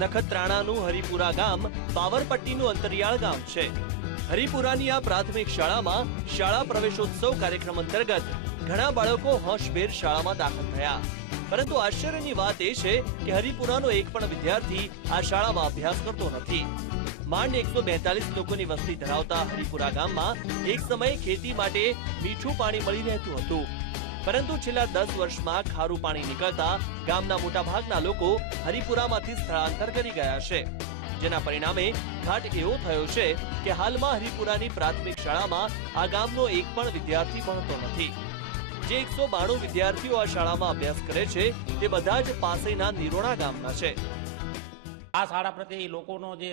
નખત્રાણાનું હરિપુરા ગામ પાવરપટ્ટીનું અંતરિયાળ ગામ છે. હરિપુરાની આ પ્રાથમિક શાળામાં શાળા પ્રવેશોત્સવ કાર્યક્રમ અંતર્ગત ઘણા બાળકો હોશભેર શાળામાં દાખલ થયા. પરંતુ આશ્ચર્યની વાત એ છે કે હરિપુરાનો એક પણ વિદ્યાર્થી આ શાળામાં અભ્યાસ કરતો નથી. માંડ એકસો બેતાલીસ લોકોની વસ્તી ધરાવતા હરિપુરા ગામમાં એક સમયે ખેતી માટે મીઠું પાણી મળી રહેતું હતું. પરંતુ છેલ્લા દસ વર્ષમાં ખારું પાણી નીકળતા ગામના મોટાભાગના લોકો હરિપુરામાંથી સ્થળાંતર કરી ગયા છે. જેના પરિણામે ઘાટ એવો થયો છે કે હાલમાં હરિપુરાની પ્રાથમિક શાળામાં આ ગામનો એક પણ વિદ્યાર્થી ભણતો નથી. જે એકસો બાણું વિદ્યાર્થીઓ આ શાળામાં અભ્યાસ કરે છે, તે બધા જ પાસેના નિરોણા ગામના છે. આ શાળા પ્રત્યે એ લોકોનો જે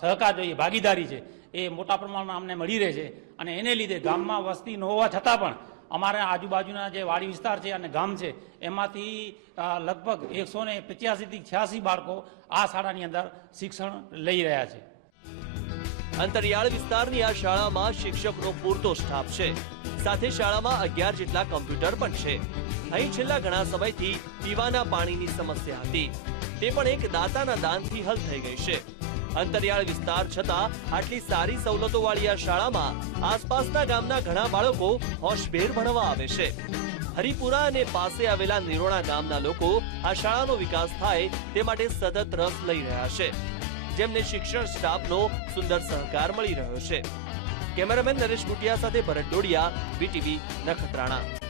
સહકાર જોઈએ, ભાગીદારી છે, એ મોટા પ્રમાણમાં અમને મળી રહે છે. અને એને લીધે ગામમાં વસ્તી ન હોવા છતાં પણ અમારા આજુબાજુના જે વાડી વિસ્તાર છે અને ગામ છે, એમાંથી લગભગ એકસો ને પચ્યાસીથી છ્યાસી બાળકો આ શાળાની અંદર શિક્ષણ લઈ રહ્યા છે. અંતરિયાળ વિસ્તારની આ શાળામાં શિક્ષકનો પૂરતો સ્ટાફ છે. સાથે શાળામાં અગિયાર જેટલા કમ્પ્યુટર પણ છે. અહીં છેલ્લા ઘણા સમયથી પીવાના પાણીની સમસ્યા હતી. તે પણ એક દાતાના દાનથી હલ થઈ ગઈ છે. અંતરિયાળ વિસ્તાર છતાં આટલી સારી સવલતો વાળી આ શાળામાં આસપાસના ગામના ઘણા બાળકો હોશભેર ભણવા આવે છે. હરિપુરા અને પાસે આવેલા નિરોણા ગામના લોકો આ શાળાનો વિકાસ થાય તે માટે સતત રસ લઈ રહ્યા છે. જેમને શિક્ષણ સ્ટાફનો સુંદર સહકાર મળી રહ્યો છે. કેમેરામેન નરેશ કુટિયા સાથે ભરત ડોડિયા, વીટીવી નખત્રાણા.